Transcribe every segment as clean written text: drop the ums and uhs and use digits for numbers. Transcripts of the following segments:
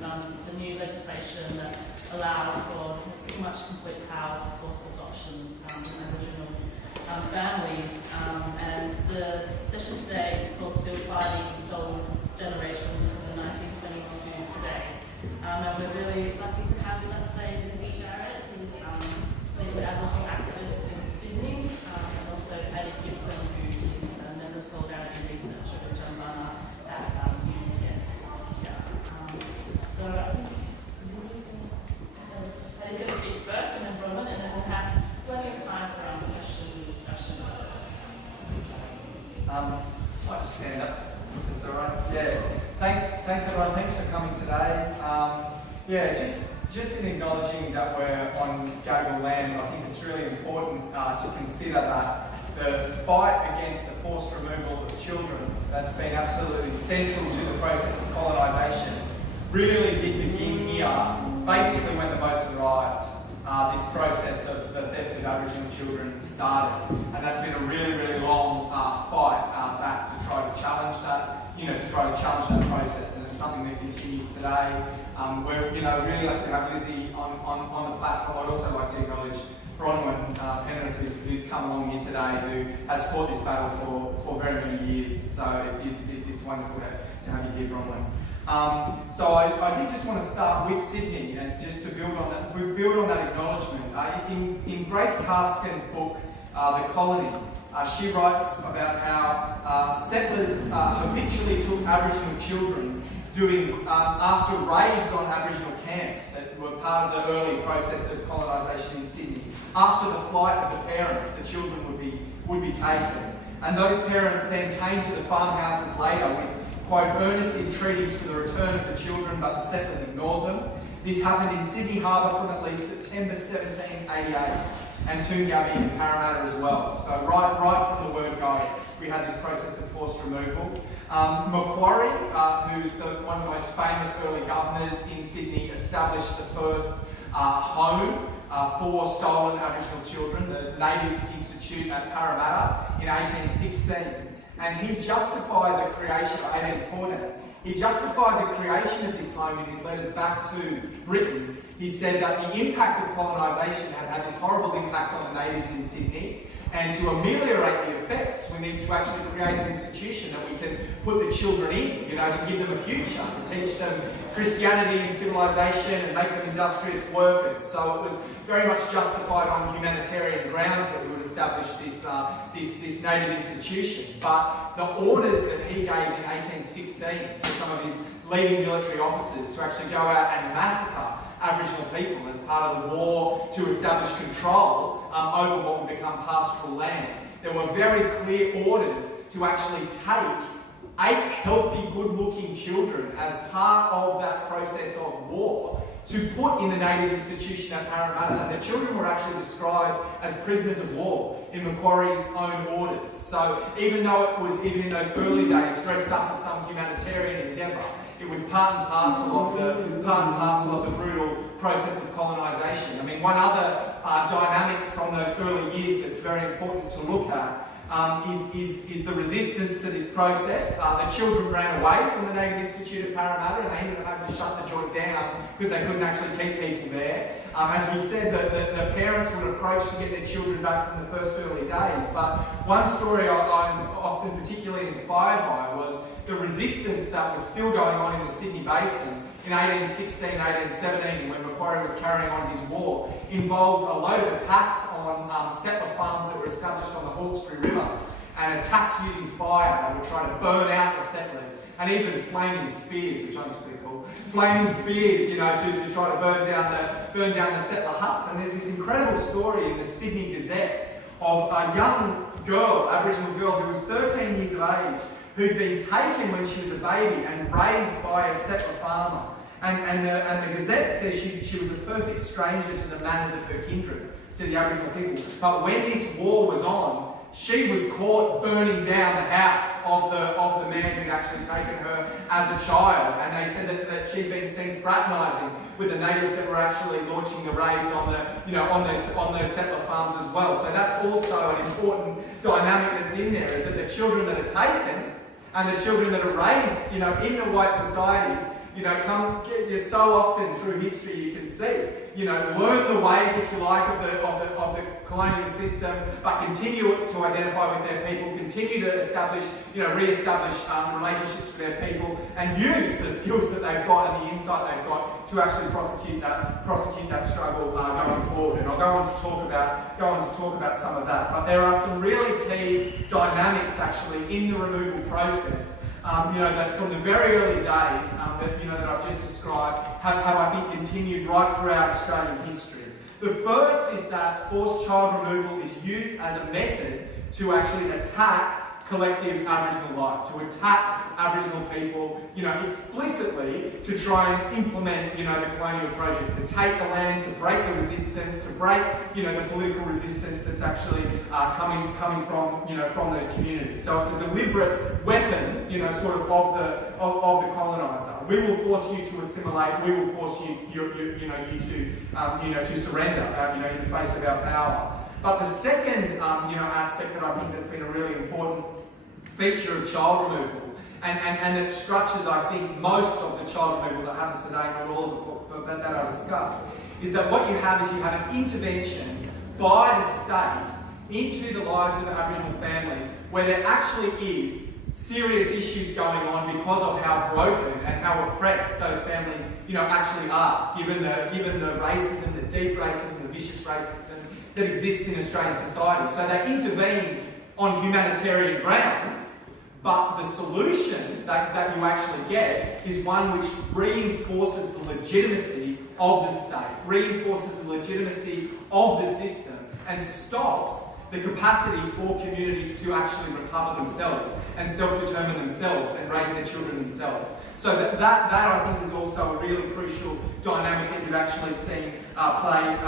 the new legislation that allows for pretty much complete power for forced adoptions in Aboriginal families. And the session today is called Still Fighting Stolen Generations from the 1920s to today. And we're really lucky to have with us today Lizzie Jarrett, who's leading Aboriginal activist in Sydney, and also Padraic Gibson, who is a member of Solidarity Research at UTS. So I think Padraic's going to speak first, and then Bronwyn, and then we'll have plenty of time for questions and discussions. I'd like to stand up, if it's all right. Yeah, thanks everyone. Thanks for coming today. Just in acknowledging that we're on Gadigal land, I think it's really important to consider that the fight against the forced removal of children that's been absolutely central to the process of colonisation really did begin here, basically when the boats arrived. This process of the theft of Aboriginal children started, and that's been a really, really long fight back to try to challenge that, that process, and it's something that continues today. We're, really lucky to have Lizzie on the platform. I'd also like to acknowledge Bronwyn Penrith, who's come along here today, who has fought this battle for very many years. So it's wonderful to have you here, Bronwyn. So I did just want to start with Sydney, and just to build on that acknowledgement. In Grace Carsken's book, The Colony, she writes about how settlers habitually took Aboriginal children after raids on Aboriginal camps that were part of the early process of colonisation in Sydney. After the flight of the parents, the children would be taken, and those parents then came to the farmhouses later with, quote, earnest entreaties for the return of the children, but the settlers ignored them. This happened in Sydney Harbour from at least September 1788, and Toongabbie and Parramatta as well. So right from the word go, we had this process of forced removal. Macquarie, who's one of the most famous early governors in Sydney, established the first home for stolen Aboriginal children, the Native Institute at Parramatta, in 1816. And he justified the creation of 1814. He justified the creation of this home in his letters back to Britain. He said that the impact of colonisation had had this horrible impact on the natives in Sydney, and to ameliorate the effects, we need to actually create an institution that we can put the children in, to give them a future, to teach them Christianity and civilization and make them industrious workers. So it was very much justified on humanitarian grounds that we would establish this native institution. But the orders that he gave in 1816 to some of his leading military officers to actually go out and massacre Aboriginal people as part of the war to establish control over what would become pastoral land. There were very clear orders to actually take 8 healthy, good-looking children as part of that process of war to put in the native institution at Parramatta. And the children were actually described as prisoners of war in Macquarie's own orders. So even though it was, even in those early days, dressed up as some humanitarian endeavour, it was part and parcel of the brutal process of colonisation. I mean, one other dynamic from those early years that's very important to look at is the resistance to this process. The children ran away from the Native Institute at Parramatta, and they ended up having to shut the joint down because they couldn't actually keep people there. As we said, the parents would approach to get their children back from the first early days. But one story I'm often particularly inspired by was the resistance that was still going on in the Sydney Basin in 1816, 1817, when Macquarie was carrying on his war, involved a load of attacks on settler farms that were established on the Hawkesbury River, and attacks using fire that would try to burn out the settlers, and even flaming spears, which I think is pretty cool. Flaming spears, to try to burn down the settler huts. And there's this incredible story in the Sydney Gazette of a young girl, Aboriginal girl, who was 13 years of age, who'd been taken when she was a baby and raised by a settler farmer. And the Gazette says she was a perfect stranger to the manners of her kindred, to the Aboriginal people. But when this war was on, she was caught burning down the house of the man who'd actually taken her as a child. And they said that she'd been seen fraternising with the natives that were actually launching the raids on those settler farms as well. So that's also an important dynamic that's in there, is that the children that are taken and the children that are raised, in a white society you so often through history you can see, learn the ways, if you like, of the colonial system, but continue to identify with their people, continue to establish, re-establish relationships with their people, and use the skills that they've got and the insight they've got to actually prosecute that struggle going forward. And I'll go on to talk about some of that. But there are some really key dynamics actually in the removal process. That from the very early days that I've just described have I think continued right throughout Australian history. The first is that forced child removal is used as a method to actually attack collective Aboriginal life, to attack Aboriginal people, explicitly to try and implement, the colonial project, to take the land, to break the resistance, to break, the political resistance that's actually coming from those communities. So it's a deliberate weapon, of the coloniser. We will force you to assimilate. We will force you to surrender, in the face of our power. But the second, aspect that I think that's been a really important feature of child removal, and that structures, I think, most of the child removal that happens today, not all of it, but that I discuss, is that what you have is you have an intervention by the state into the lives of Aboriginal families where there actually is serious issues going on because of how broken and how oppressed those families, actually are, given the racism, the deep racism, the vicious racism that exists in Australian society. So they intervene on humanitarian grounds, but the solution that you actually get is one which reinforces the legitimacy of the state, reinforces the legitimacy of the system, and stops the capacity for communities to actually recover themselves and self-determine themselves and raise their children themselves. So that I think is also a really crucial dynamic that you've actually seen play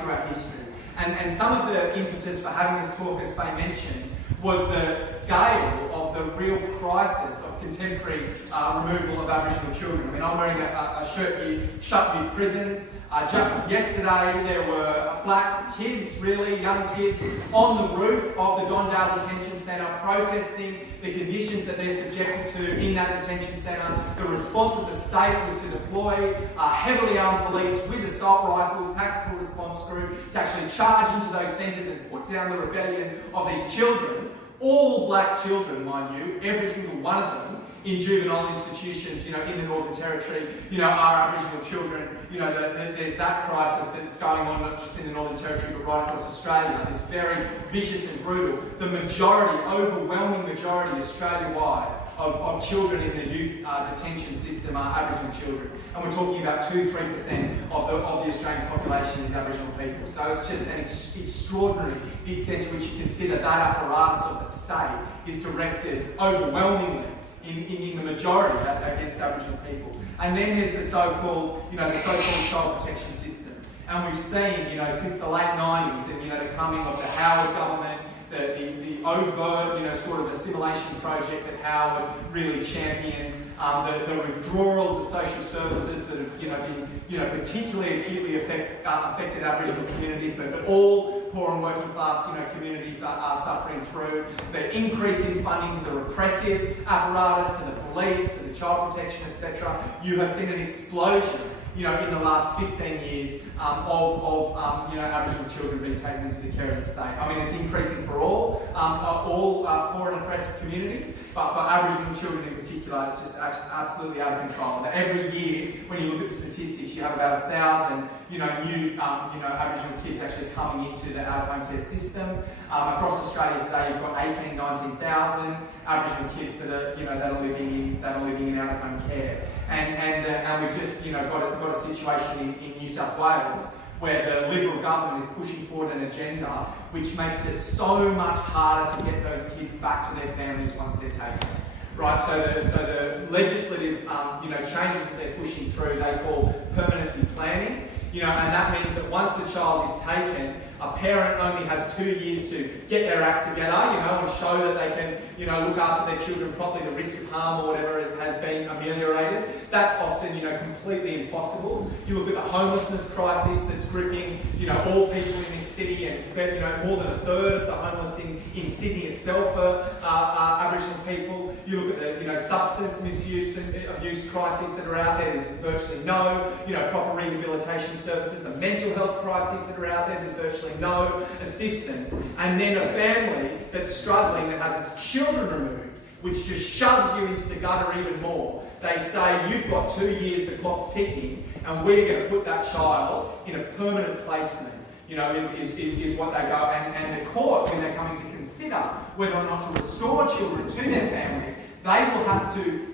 throughout history. And some of the impetus for having this talk, as Faye mentioned, was the scale of the real crisis of contemporary removal of Aboriginal children. I mean, I'm wearing a shirt here, Shut Youth Prisons. Just yesterday, there were black kids, really young kids, on the roof of the Dondale Detention Centre protesting the conditions that they're subjected to in that detention centre. The response of the state was to deploy heavily armed police with assault rifles, tactical response group, to actually charge into those centres and put down the rebellion of these children. All black children, mind you, every single one of them, in juvenile institutions, in the Northern Territory, are Aboriginal children. There's that crisis that's going on not just in the Northern Territory but right across Australia. It's very vicious and brutal. The majority, overwhelming majority Australia-wide of children in the youth detention system are Aboriginal children. And we're talking about 2-3% of the Australian population is Aboriginal people. So it's just an extraordinary extent to which you consider that apparatus of the state is directed overwhelmingly in the majority against Aboriginal people. And then there's the so-called child protection system. And we've seen, since the late 90s, and the coming of the Howard government, the overt, sort of assimilation project that Howard really championed, the withdrawal of the social services that have been, particularly acutely affected Aboriginal communities, but all poor and working class, communities are suffering through. The increase in funding to the repressive apparatus, to the police, to the child protection, etc. You have seen an explosion, in the last 15 years of Aboriginal children being taken into the care of the state. I mean, it's increasing for all poor and oppressed communities, but for Aboriginal children in particular, it's just absolutely out of control. Every year, when you look at the statistics, you have about 1,000, new Aboriginal kids actually coming into the out-of-home care system. Across Australia today, you've got 19,000 Aboriginal kids that are living in out-of-home care, and we've just got a situation in New South Wales where the Liberal government is pushing forward an agenda which makes it so much harder to get those kids back to their families once they're taken. Right, so the legislative changes that they're pushing through, they call permanency planning, and that means that once a child is taken, a parent only has 2 years to get their act together, and show that they can, look after their children properly, the risk of harm or whatever has been ameliorated. That's often, completely impossible. You look at the homelessness crisis that's gripping, all people in this city, and more than a third of the homeless in Sydney itself are Aboriginal people. you look at the substance misuse and abuse crises that are out there, there's virtually no proper rehabilitation services. The mental health crises that are out there, there's virtually no assistance. And then a family that's struggling, that has its children removed, which just shoves you into the gutter even more. They say, you've got 2 years, the clock's ticking, and we're going to put that child in a permanent placement, is what they go. And the court, when they're coming to consider whether or not to restore children to their family, they will have to,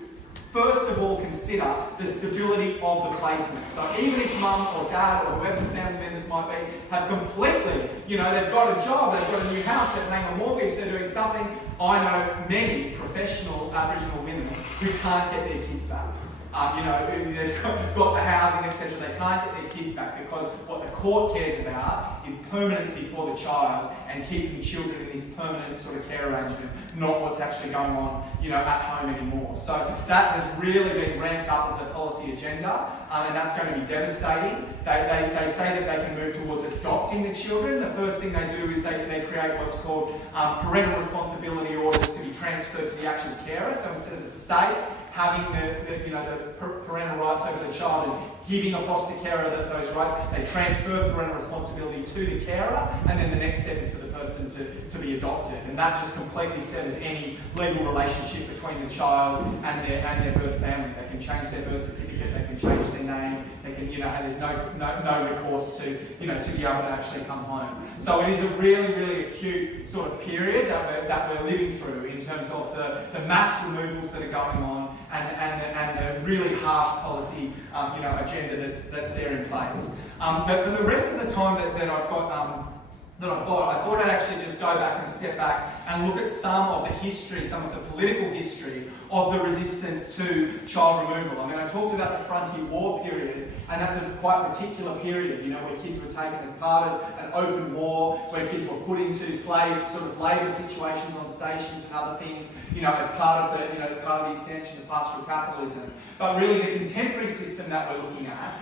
first of all, consider the stability of the placement. So even if mum or dad or whoever the family members might be have completely, they've got a job, they've got a new house, they're paying a mortgage, they're doing something. I know many professional Aboriginal women who can't get their kids back. They've got the housing, etc. They can't get their kids back because what the court cares about is permanency for the child and keeping children in this permanent sort of care arrangement, not what's actually going on, at home anymore. So that has really been ramped up as a policy agenda, and that's going to be devastating. They say that they can move towards adopting the children. The first thing they do is they create what's called parental responsibility orders to be transferred to the actual carer. So instead of the state having the parental rights over the child and giving a foster carer those rights, they transfer parental responsibility to the carer, and then the next step is for the person to be adopted. And that just completely severs any legal relationship between the child and their birth family. They can change their birth certificate, they can change their name, they can, and there's no recourse to be able to actually come home. So it is a really, really acute sort of period that we're living through in terms of the mass removals that are going on and the really harsh policy agenda that's there in place. But for the rest of the time that I've got, I thought I'd actually just go back and step back and look at some of the history, some of the political history of the resistance to child removal. I mean, I talked about the Frontier War period, and that's a quite particular period, where kids were taken as part of an open war, where kids were put into slave sort of labour situations on stations and other things, as part of the extension of pastoral capitalism. But really, the contemporary system that we're looking at,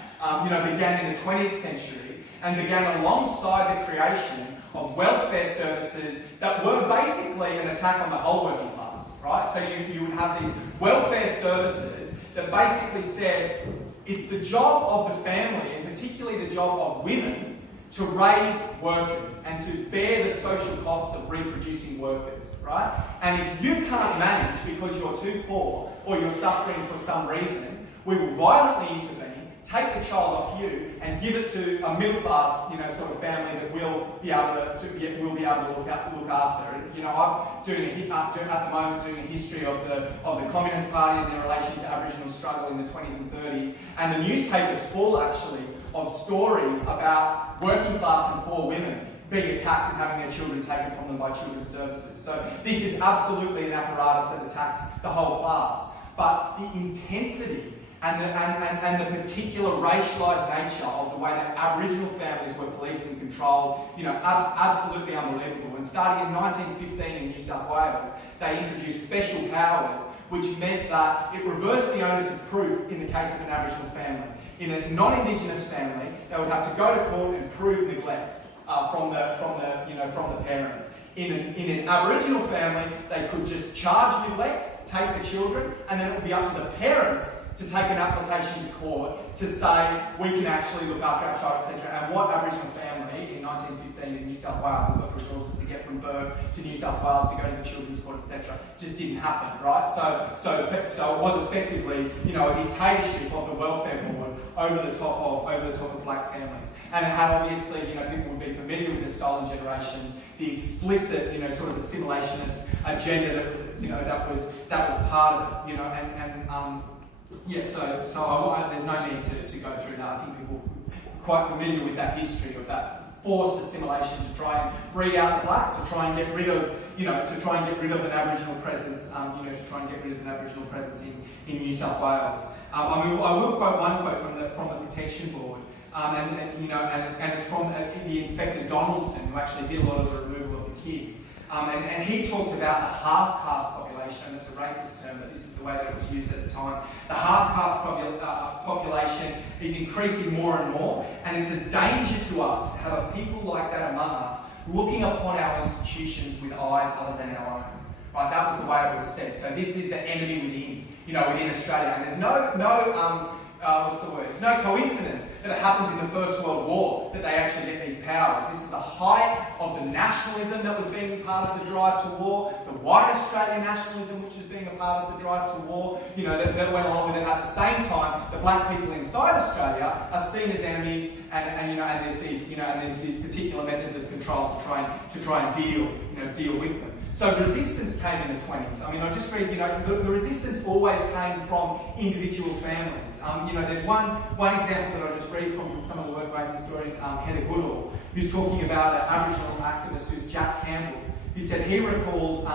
began in the 20th century and began alongside the creation of welfare services that were basically an attack on the whole working class, right? So you would have these welfare services that basically said it's the job of the family, and particularly the job of women, to raise workers and to bear the social costs of reproducing workers, right? And if you can't manage because you're too poor or you're suffering for some reason, we will violently intervene, take the child off you and give it to a middle class, sort of family that will be able to look after. And, I'm at the moment doing a history of the Communist Party and their relation to Aboriginal struggle in the 20s and 30s, and the newspaper's full actually of stories about working class and poor women being attacked and having their children taken from them by children's services. So this is absolutely an apparatus that attacks the whole class. But the intensity and the particular racialised nature of the way that Aboriginal families were policed and controlled, absolutely unbelievable. And starting in 1915 in New South Wales, they introduced special powers, which meant that it reversed the onus of proof in the case of an Aboriginal family. In a non-Indigenous family, they would have to go to court and prove neglect from the parents. In an Aboriginal family, they could just charge neglect, take the children, and then it would be up to the parents to take an application to court to say, we can actually look after our child, etc. And what Aboriginal family in 1915 in New South Wales have got resources to get from Bourke to New South Wales to go to the children's court, etc. just didn't happen, right? So it was effectively, a dictatorship of the welfare board over the top of black families. And it had obviously, people would be familiar with the stolen generations, the explicit, sort of assimilationist agenda that was part of it, there's no need to go through that. I think people are quite familiar with that history of that forced assimilation to try and breed out the black, to try and get rid of, an Aboriginal presence, in New South Wales. I will quote one quote from the Protection Board, and it's from the Inspector Donaldson, who actually did a lot of the removal of the kids. And he talked about the half-caste population, and it's a racist term, but this is the way that it was used at the time. The half-caste population is increasing more and more, and it's a danger to us to have people like that among us looking upon our institutions with eyes other than our own. Right, that was the way it was said. So this is the enemy within, within Australia. And there's it's no coincidence that it happens in the First World War that they actually get these powers. This is the height of the nationalism that was being part of the drive to war, the white Australian nationalism which was being a part of the drive to war, that went along with it. At the same time, the black people inside Australia are seen as enemies, and there's these particular methods of control to try and deal with them. So resistance came in the 20s. I mean, I just read, the resistance always came from individual families. There's one example that I just read from some of the work by historian Heather Goodall, who's talking about an Aboriginal activist who's Jack Campbell. He said he recalled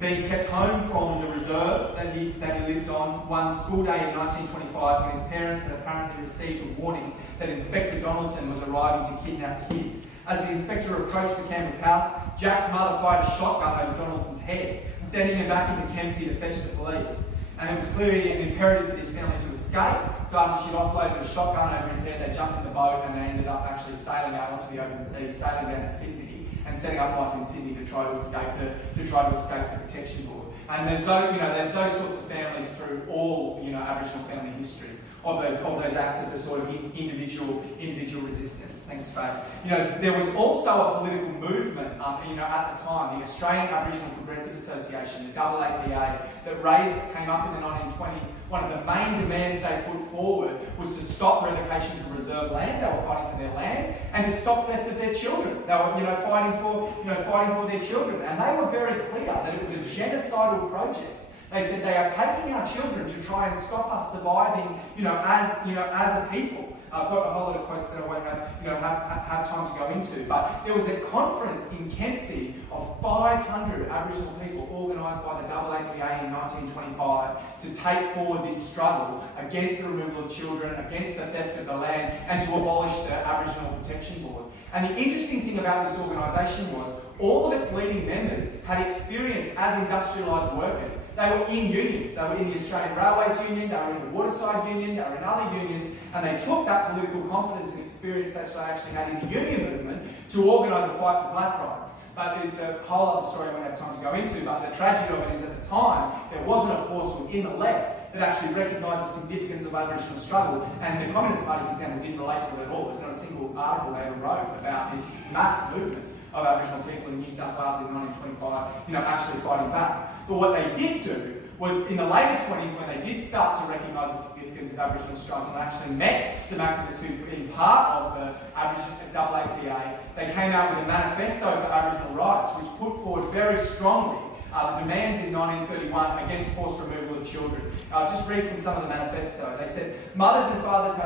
being kept home from the reserve that he lived on one school day in 1925 when his parents had apparently received a warning that Inspector Donaldson was arriving to kidnap kids. As the inspector approached the Campbell's house, Jack's mother fired a shotgun over Donaldson's head, sending him back into Kempsey to fetch the police. And it was clearly an imperative for this family to escape, so after she'd offloaded a shotgun over his head, they jumped in the boat and they ended up actually sailing out onto the open sea, sailing down to Sydney and setting up life in Sydney to try to escape the protection board. And there's those sorts of families through all Aboriginal family histories of those acts of the sort of individual resistance. Thanks, Faith. There was also a political movement, at the time, the Australian Aboriginal Progressive Association, the AAPA, that came up in the 1920s. One of the main demands they put forward was to stop revocations of reserve land. They were fighting for their land, and to stop theft of their children. They were, fighting for their children, and they were very clear that it was a genocidal project. They said they are taking our children to try and stop us surviving, as a people. I've got a whole lot of quotes that I won't have time to go into, but there was a conference in Kempsey of 500 Aboriginal people organised by the AAPA in 1925 to take forward this struggle against the removal of children, against the theft of the land, and to abolish the Aboriginal Protection Board. And the interesting thing about this organisation was all of its leading members had experience as industrialised workers. They were in unions. They were in the Australian Railways Union, they were in the Waterside Union, they were in other unions, and they took that political confidence and experience that they actually had in the union movement to organise a fight for black rights. But it's a whole other story I won't have time to go into, but the tragedy of it is at the time, there wasn't a force within the left that actually recognised the significance of Aboriginal struggle, and the Communist Party, for example, didn't relate to it at all. There's not a single article they ever wrote about this mass movement of Aboriginal people in New South Wales in 1925, actually fighting back. But what they did do was, in the later 20s, when they did start to recognise the significance of Aboriginal struggle and actually met some activists who were in part of the AAPA, they came out with a manifesto for Aboriginal rights, which put forward very strongly the demands in 1931 against forced removal of children. I'll just read from some of the manifesto. They said, mothers and fathers have